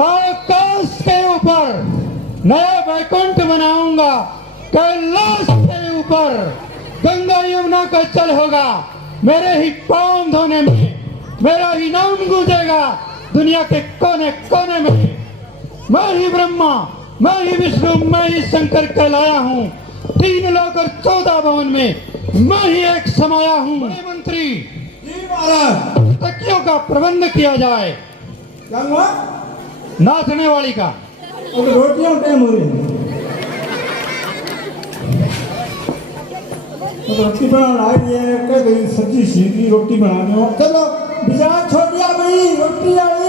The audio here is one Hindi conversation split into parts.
आकाश के ऊपर नया वैकुंठ बनाऊंगा, कैलाश के ऊपर गंगा यमुना का जल होगा, मेरे ही पांव धोने में मेरा ही नाम गूंजेगा दुनिया के कोने कोने में। मैं ही ब्रह्मा, मैं ही विष्णु, मैं ही शंकर कहलाया हूँ। 3 लोक और 14 भवन में मैं ही एक समाया हूँ। बड़े मंत्री जी महाराज। तकियों का प्रबंध किया जाए। क्या हुआ? नाचने वाली का अब रोटियां टाइम हो रही है। तो रोटी बनाना है, कह गई सब्जी सीधी रोटी बनाने हो। चलो बिजार छोड़ दिया भाई, रोटी आई आ गई।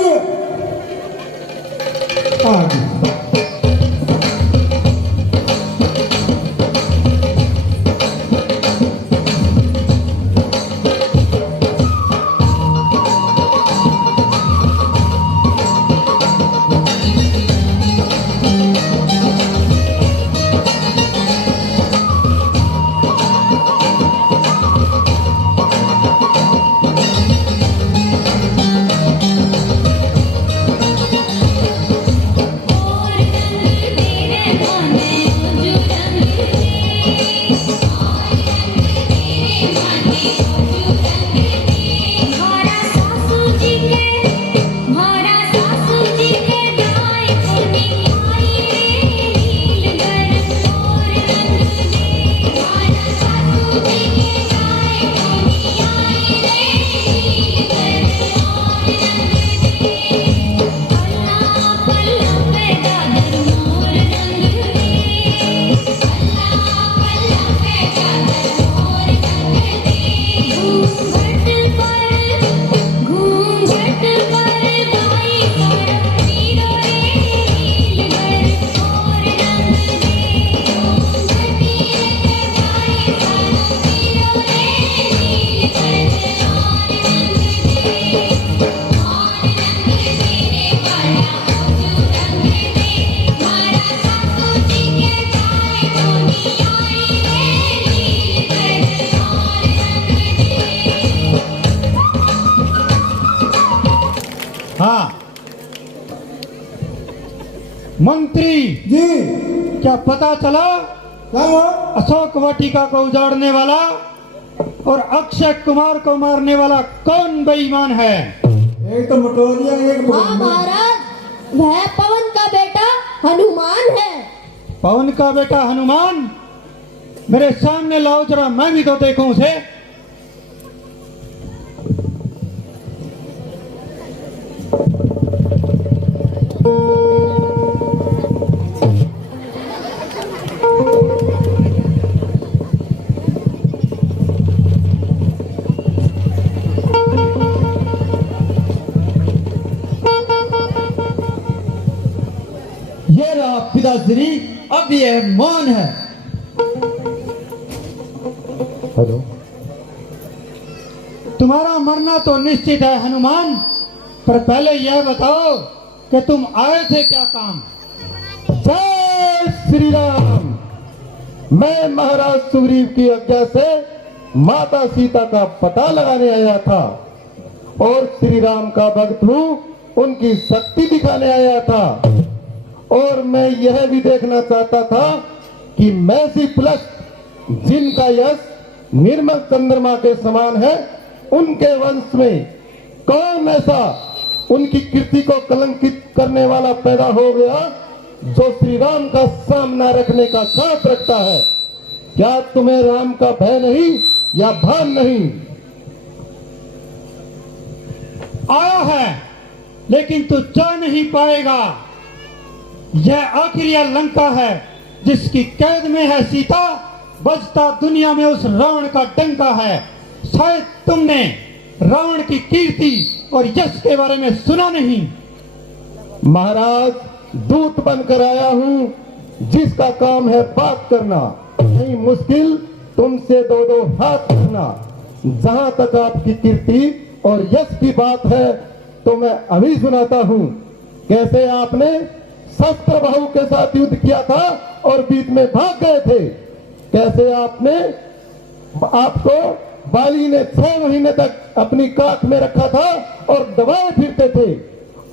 हाँ मंत्री जी क्या पता चला? क्या हुआ? अशोक वाटिका को उजाड़ने वाला और अक्षय कुमार को मारने वाला कौन बेईमान है? एक तो मटोरिया, एक हाँ महाराज, वह पवन का बेटा हनुमान है। पवन का बेटा हनुमान? मेरे सामने लाओ जरा, मैं भी तो देखूं उसे। ये रहा पिताश्री, अब ये मौन है। हेलो, तुम्हारा मरना तो निश्चित है हनुमान, पर पहले यह बताओ कि तुम आए थे क्या काम? जय श्री राम। मैं महाराज सुग्रीव की आज्ञा से माता सीता का पता लगाने आया था और श्री राम का भक्त हूँ, उनकी शक्ति दिखाने आया था। और मैं यह भी देखना चाहता था कि मैसी प्लस जिनका यश निर्मल चंद्रमा के समान है, उनके वंश में कौन ऐसा उनकी कीर्ति को कलंकित करने वाला पैदा हो गया जो श्री राम का सामना रखने का साथ रखता है। क्या तुम्हें राम का भय नहीं या भान नहीं? आया है लेकिन तू जा नहीं पाएगा। यह आखिरी लंका है जिसकी कैद में है सीता, बजता दुनिया में उस रावण का डंका है। शायद तुमने रावण की कीर्ति और यश के बारे में सुना नहीं। महाराज, दूत बनकर आया हूँ जिसका काम है बात करना, नहीं मुश्किल तुमसे 2-2 हाथ करना। जहां तक आपकी कीर्ति और यश की बात है तो मैं अभी सुनाता हूँ कैसे आपने शस्त्र बाहु के साथ युद्ध किया था और बीच में भाग गए थे। कैसे आपको बाली ने 6 महीने तक अपनी काख में रखा था और दबाए फिरते थे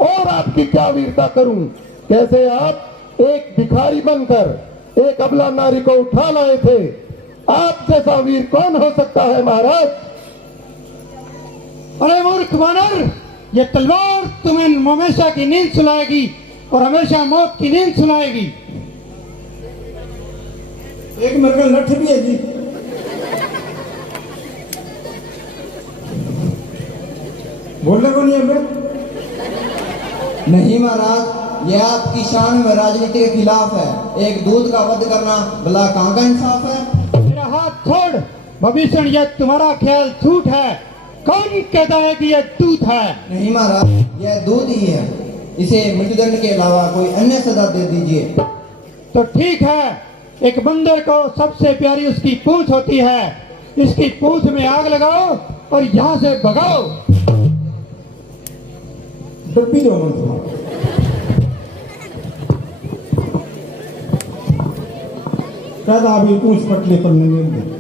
और आपकी क्या वीरता करूं? कैसे आप एक भिखारी बनकर एक अबला नारी को उठा लाए थे? आप जैसा वीर कौन हो सकता है महाराज? अरे मूर्ख वानर, ये तलवार तुम्हें हमेशा की नींद सुलाएगी और हमेशा मौत की नींद सुलाएगी। एक मेरे को लठ भी है जी। बोलने को नहीं है बे? नहीं महाराज, यह आपकी शान व राजनीति के खिलाफ है। एक दूध का वध करना भला कहाँ का इंसाफ है? मेरा हाथ छोड़ भविष्य, यह तुम्हारा ख्याल झूठ है। कौन कहता है कि यह दूध है? नहीं महाराज, यह दूध ही है। इसे मृत्युदंड के अलावा कोई अन्य सजा दे दीजिए। तो ठीक है, एक बंदर को सबसे प्यारी उसकी पूंछ होती है। इसकी पूंछ में आग लगाओ और यहाँ से भगाओ। डब्बी दो मत। कहता अभी पूछ पटले पर नहीं मिल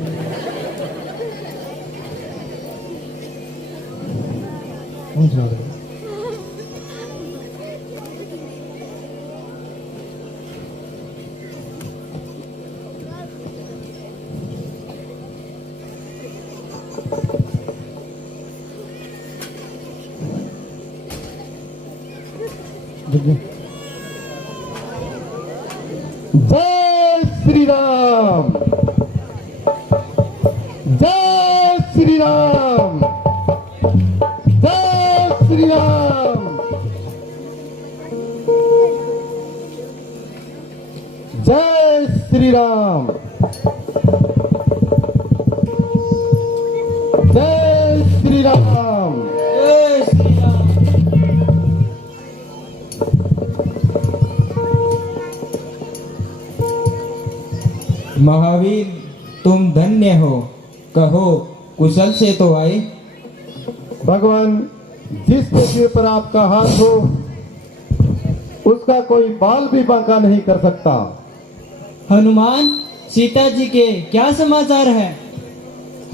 जय श्री राम, जय श्री राम, जय श्री राम, जय श्री राम, जय श्री राम। महावीर, तुम धन्य हो। कहो, कुशल से तो आए? भगवान, जिस पेशे पर आपका हाथ हो उसका कोई बाल भी बांका नहीं कर सकता। हनुमान, सीता जी के क्या समाचार है?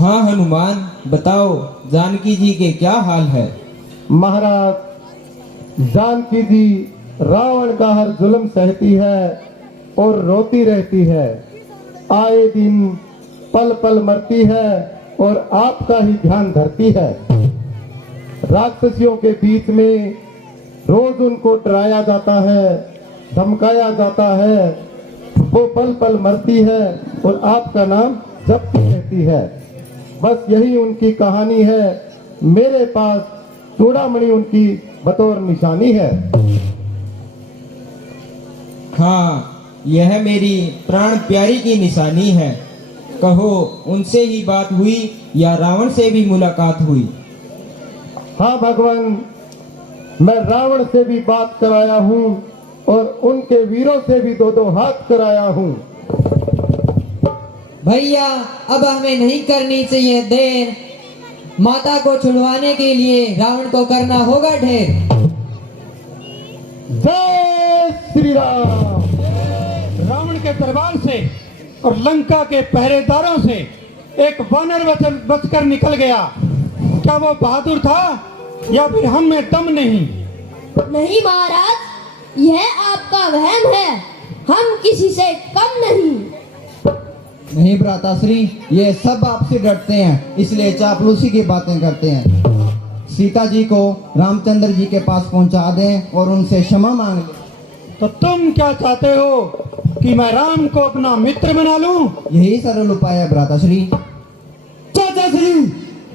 हाँ हनुमान, बताओ जानकी जी के क्या हाल है? महाराज, जानकी जी रावण का हर जुल्म सहती है और रोती रहती है। आए दिन पल पल मरती है और आपका ही ध्यान धरती है। राक्षसियों के बीच में रोज उनको डराया जाता है, धमकाया जाता है। वो पल पल मरती है और आपका नाम जपती रहती है। बस यही उनकी कहानी है। मेरे पास चूड़ामणि उनकी बतौर निशानी है। हाँ, यह मेरी प्राण प्यारी की निशानी है। कहो, उनसे ही बात हुई या रावण से भी मुलाकात हुई? हाँ भगवान, मैं रावण से भी बात कराया हूँ और उनके वीरों से भी दो दो हाथ कराया हूँ। भैया, अब हमें नहीं करनी चाहिए देर। माता को छुड़वाने के लिए रावण को करना होगा ढेर। जय श्री राम। रावण के दरबार से और लंका के पहरेदारों से एक वानर बचकर निकल गया। क्या वो बहादुर था या फिर हम में दम नहीं? नहीं महाराज, यह आपका वहम है। हम किसी से कम नहीं। नहीं भ्राताश्री, ये सब आपसे डरते हैं, इसलिए चापलूसी की बातें करते हैं। सीता जी को रामचंद्र जी के पास पहुंचा दें और उनसे क्षमा मांग लें। तो तुम क्या चाहते हो कि मैं राम को अपना मित्र बना लूं? यही सरल उपाय है भ्राताश्री। चाचा श्री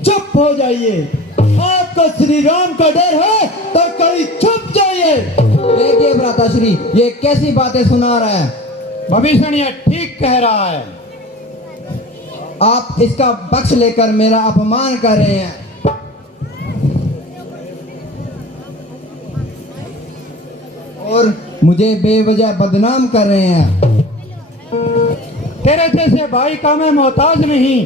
चुप हो जाइए। आपको श्री राम का डर है तो कहीं चुप जाइए। देखिए भ्राताश्री, ये कैसी बातें सुना रहा है। भविष्य यह ठीक कह रहा है। आप इसका पक्ष लेकर मेरा अपमान कर रहे हैं। और मुझे बेवजह बदनाम कर रहे हैं। तेरे जैसे भाई का मैं मोहताज नहीं।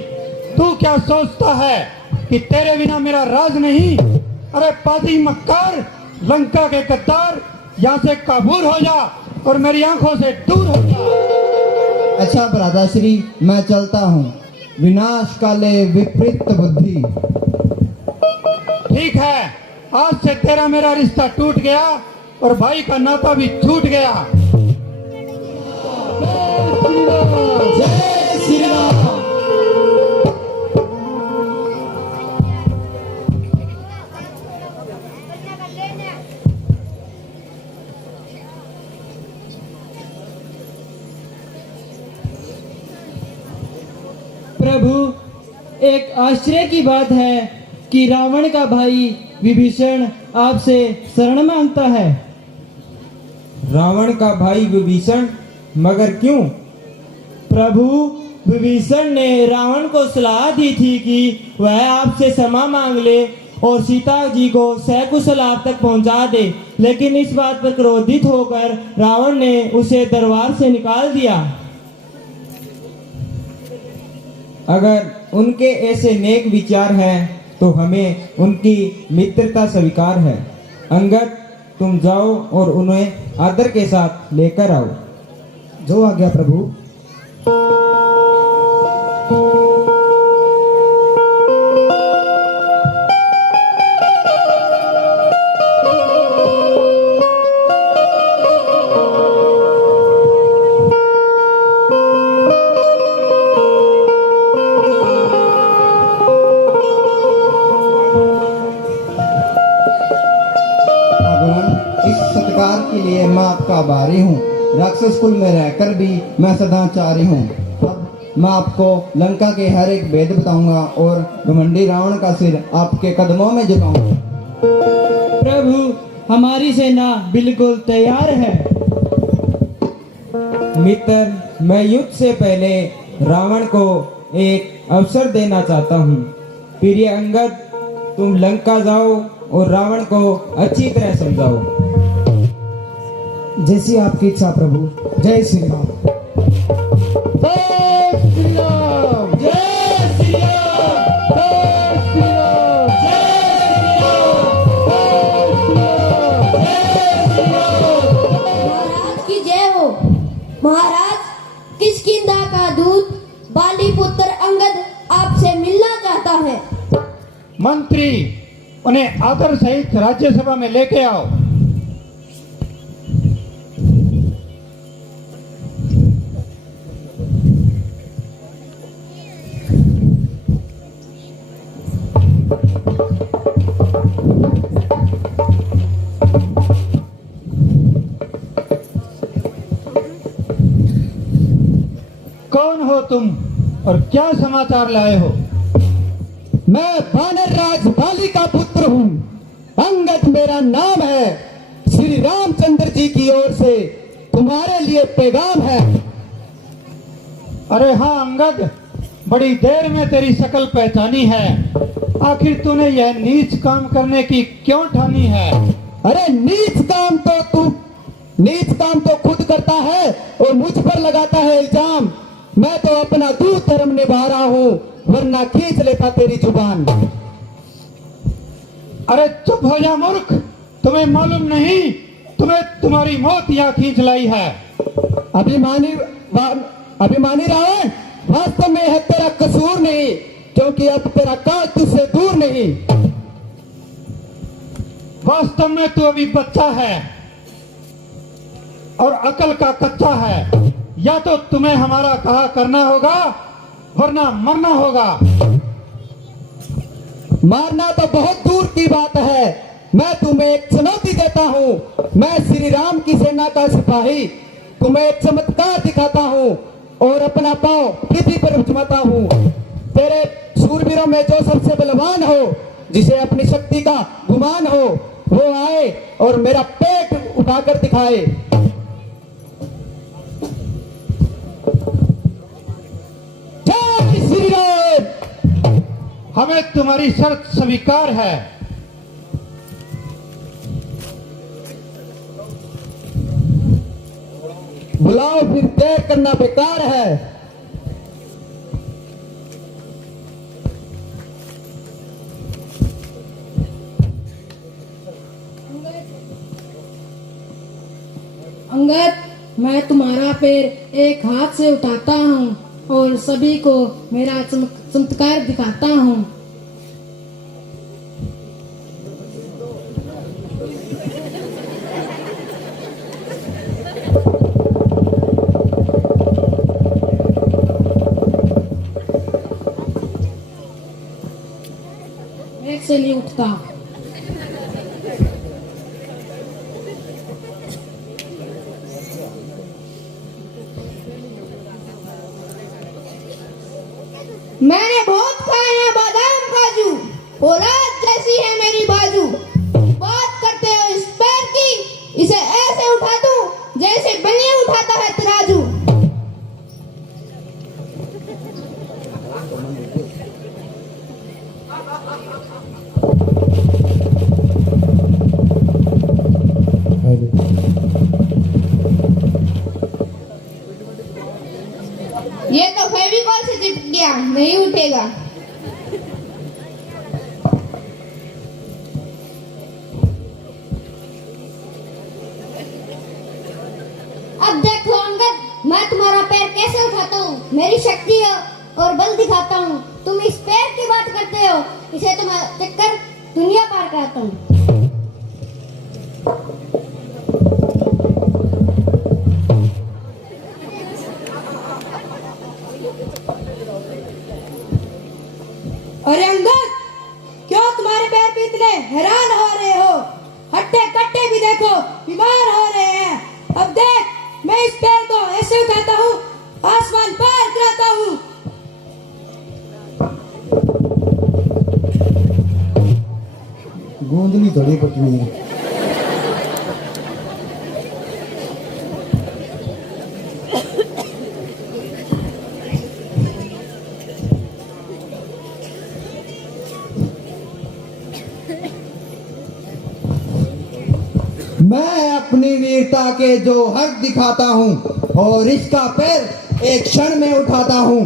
तू क्या सोचता है कि तेरे बिना मेरा राज नहीं? अरे पाजी मक्कार, लंका के गद्दार, यहाँ से काबूल हो जा और मेरी आंखों से दूर हो जा। अच्छा भ्राताश्री, मैं चलता हूँ। विनाश काले विपरीत बुद्धि। ठीक है, आज से तेरा मेरा रिश्ता टूट गया और भाई का नाता भी छूट गया। जय श्री राम। प्रभु, एक आश्चर्य की बात है कि रावण का भाई विभीषण आपसे शरण मांगता है। रावण का भाई विभीषण? मगर क्यों? प्रभु, विभीषण ने रावण को सलाह दी थी कि वह आपसे क्षमा मांग ले और सीता जी को सकुशल आप तक पहुंचा दे, लेकिन इस बात पर क्रोधित होकर रावण ने उसे दरबार से निकाल दिया। अगर उनके ऐसे नेक विचार हैं तो हमें उनकी मित्रता स्वीकार है। अंगद, तुम जाओ और उन्हें आदर के साथ लेकर आओ। जो आज्ञा प्रभु। के लिए मैं आपका आभारी हूँ। राक्षस कुल में रहकर भी मैं सदाचारी हूँ। अब मैं आपको लंका के हर एक भेद बताऊंगा और घमंडी रावण का सिर आपके कदमों में झुकाऊंगा। प्रभु, हमारी सेना बिल्कुल तैयार है। मित्र, मैं युद्ध से पहले रावण को एक अवसर देना चाहता हूँ। प्रिय अंगद, तुम लंका जाओ और रावण को अच्छी तरह समझाओ। जैसी आपकी इच्छा प्रभु। जय श्री राम। जय श्री राम। जय श्री राम। जय श्री राम। महाराज की जय हो। महाराज, किष्किंधा का दूत बाली पुत्र अंगद आपसे मिलना चाहता है। मंत्री, उन्हें आदर सहित राज्यसभा में लेके आओ। कौन हो तुम और क्या समाचार लाए हो? मैं वानर राज बाली का पुत्र हूँ। अंगद मेरा नाम है। श्री रामचंद्र जी की ओर से तुम्हारे लिए पैगाम है। अरे हाँ अंगद, बड़ी देर में तेरी शक्ल पहचानी है। आखिर तूने यह नीच काम करने की क्यों ठानी है? अरे नीच काम तो खुद करता है और मुझ पर लगाता है इल्जाम। मैं तो अपना दूत धर्म निभा रहा हूँ, वरना खींच लेता तेरी जुबान। अरे चुप हो जा मूर्ख, तुम्हें मालूम नहीं तुम्हें तुम्हारी मौत यहाँ खींच लाई है। अभिमानी रावण, वास्तव में है तेरा कसूर नहीं, क्योंकि अब तेरा काल तुझसे दूर नहीं। वास्तव में तू अभी बच्चा है और अकल का कच्चा है। या तो तुम्हें हमारा कहा करना होगा वरना मरना होगा। मारना तो बहुत दूर की बात है। मैं तुम्हें एक चुनौती देता हूँ। मैं श्री राम की सेना का सिपाही तुम्हें एक चमत्कार दिखाता हूँ और अपना पांव पृथ्वी पर उठवाता हूँ। तेरे शूरवीरों में जो सबसे बलवान हो, जिसे अपनी शक्ति का गुमान हो, वो आए और मेरा पेट उठाकर दिखाए। जय श्री राम। हमें तुम्हारी शर्त स्वीकार है। बुलाओ, फिर देर करना बेकार है। अंगद, मैं तुम्हारा पैर एक हाथ से उठाता हूँ और सभी को मेरा चमत्कार दिखाता हूँ। एक से नहीं उठता। मैंने बहुत खाए हैं बादाम काजू, औलाद जैसी है मेरी बाजू। बात करते हो इस पैर की, इसे ऐसे उठा दूं जैसे बनिया उठाता है तराजू। ये तो फेविकॉल से चिपक गया, नहीं उठेगा। अब देखो अंगद, मैं तुम्हारा पैर कैसे उठाता हूँ, मेरी शक्ति और बल दिखाता हूँ। तुम इस पैर की बात करते हो, इसे तुम चक्कर दुनिया पार कराता हूँ। अरे अंगद, क्यों तुम्हारे पैर पे इतने हैरान हो रहे हो? हट्टे कट्टे भी देखो बीमार हो रहे हैं। अब देख, मैं इस पैर को ऐसे उठाता हूँ, आसमान पार कराता हूँ। गूंदनी थोड़ी पटनी है। मैं अपनी वीरता के जो हक दिखाता हूँ और इसका पैर एक क्षण में उठाता हूँ।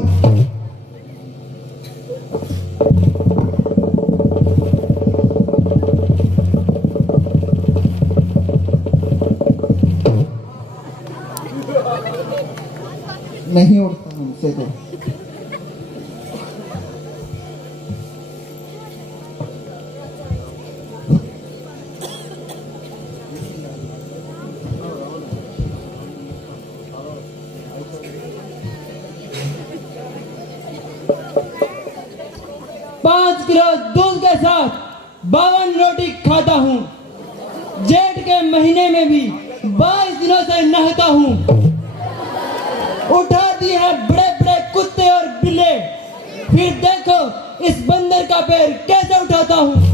नहीं उठता हमसे तो। पाँच किलो दूध के साथ 52 रोटी खाता हूँ। जेठ के महीने में भी 22 दिनों से नहाता हूँ। उठा दिए हैं बड़े बड़े कुत्ते और बिल्ले, फिर देखो इस बंदर का पैर कैसे उठाता हूँ।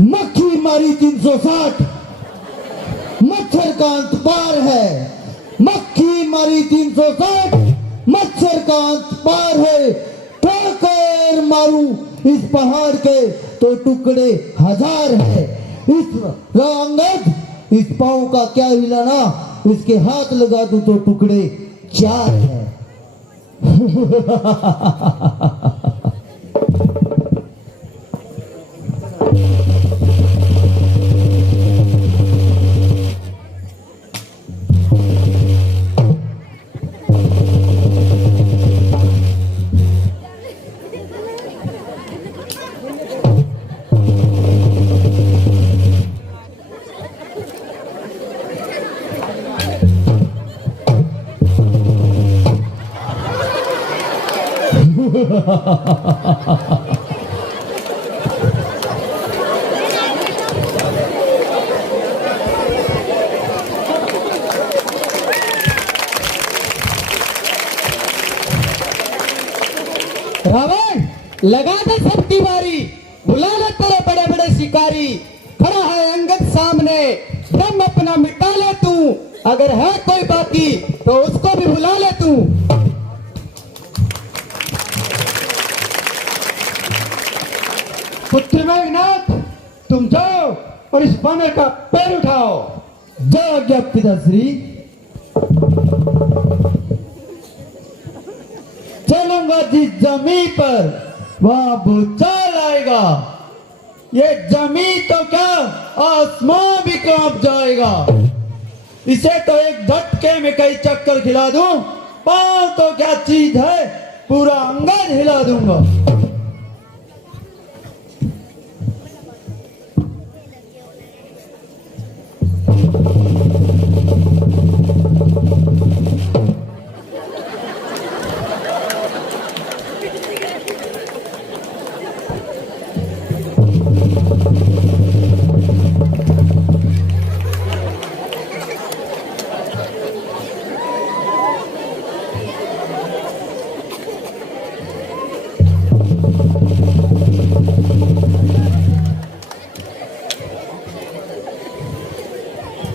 मक्खी मारी 360, मच्छर का अंत पार है। मक्खी मारी 360, मच्छर का अंत पार है। ठोकर मारू इस पहाड़ के तो टुकड़े 1000 है। इस अंगद, इस पाँव का क्या हिलाना, इसके हाथ लगा दूं तो टुकड़े 4 है। रावण, लगा दे सबकी बारी, बुला ले तेरे बड़े बड़े शिकारी। खड़ा है अंगद सामने, दम अपना मिटा ले तू। अगर है कोई बाकी तो उसको भी बुला ले तू। पुत्र मेघनाथ, तुम जाओ और इस बानर का पैर उठाओ। जय आज्ञा पिताश्री। चलूंगा जिस जमी पर वहां भूचाल आएगा। ये जमी तो क्या आसमान भी कांप जाएगा। इसे तो एक झटके में कई चक्कर खिला दूं। पाँव तो क्या चीज है, पूरा अंगद हिला दूंगा।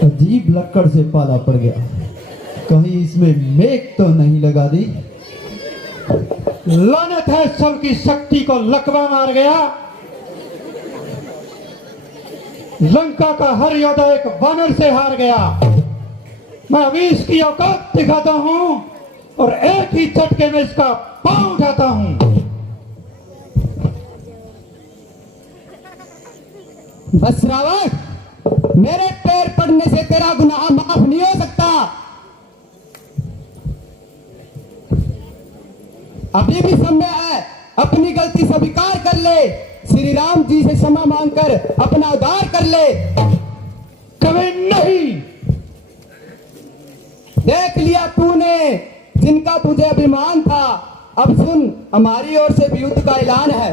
अजीब लक्कड़ से पाला पड़ गया, कहीं इसमें मेघ तो नहीं लगा दी। लानत है सबकी शक्ति को लकवा मार गया। लंका का हर योद्धा एक वानर से हार गया। मैं अभी इसकी औकात दिखाता हूं और एक ही झटके में इसका पांव उठाता हूं। बस रावण, मेरे पैर पड़ने से तेरा गुनाह माफ नहीं हो सकता। अभी भी समय है, अपनी गलती स्वीकार कर ले। श्री राम जी से क्षमा मांगकर अपना उद्धार कर ले। कभी नहीं। देख लिया तूने जिनका तुझे अभिमान था। अब सुन, हमारी ओर से भी युद्ध का ऐलान है।